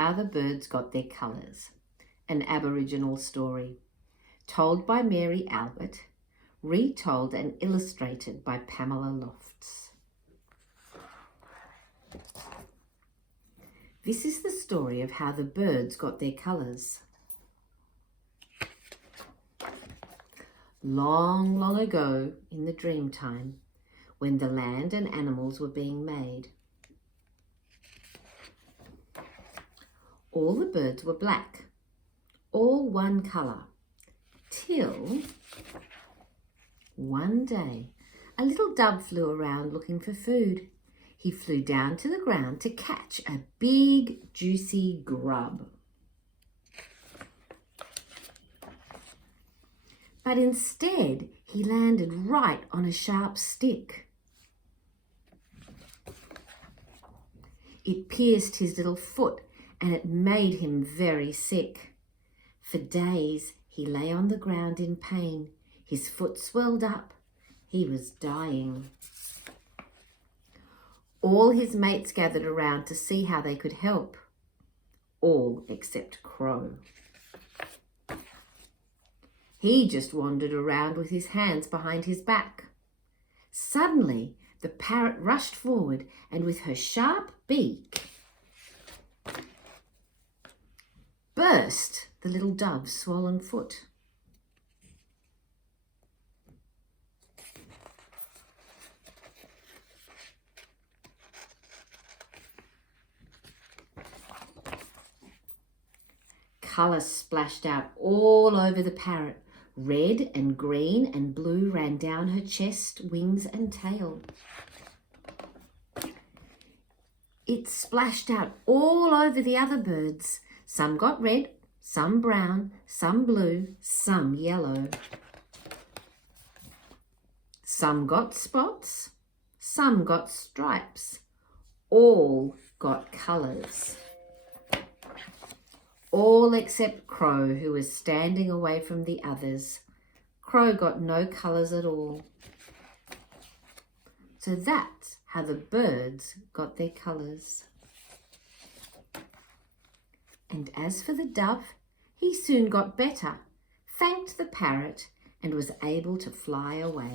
How the Birds Got Their Colours, an Aboriginal story, told by Mary Albert, retold and illustrated by Pamela Lofts. This is the story of how the birds got their colours. Long, long ago in the dream time, when the land and animals were being made, all the birds were black, all one colour, till one day a little dove flew around looking for food. He flew down to the ground to catch a big, juicy grub. But instead, he landed right on a sharp stick. It pierced his little foot and it made him very sick. For days, he lay on the ground in pain. His foot swelled up. He was dying. All his mates gathered around to see how they could help. All except Crow. He just wandered around with his hands behind his back. Suddenly, the parrot rushed forward and with her sharp beak burst the little dove's swollen foot. Colour splashed out all over the parrot. Red and green and blue ran down her chest, wings and tail. It splashed out all over the other birds. Some got red, some brown, some blue, some yellow. Some got spots, some got stripes. All got colours. All except Crow, who was standing away from the others. Crow got no colours at all. So that's how the birds got their colours. And as for the dove, he soon got better, thanked the parrot, and was able to fly away.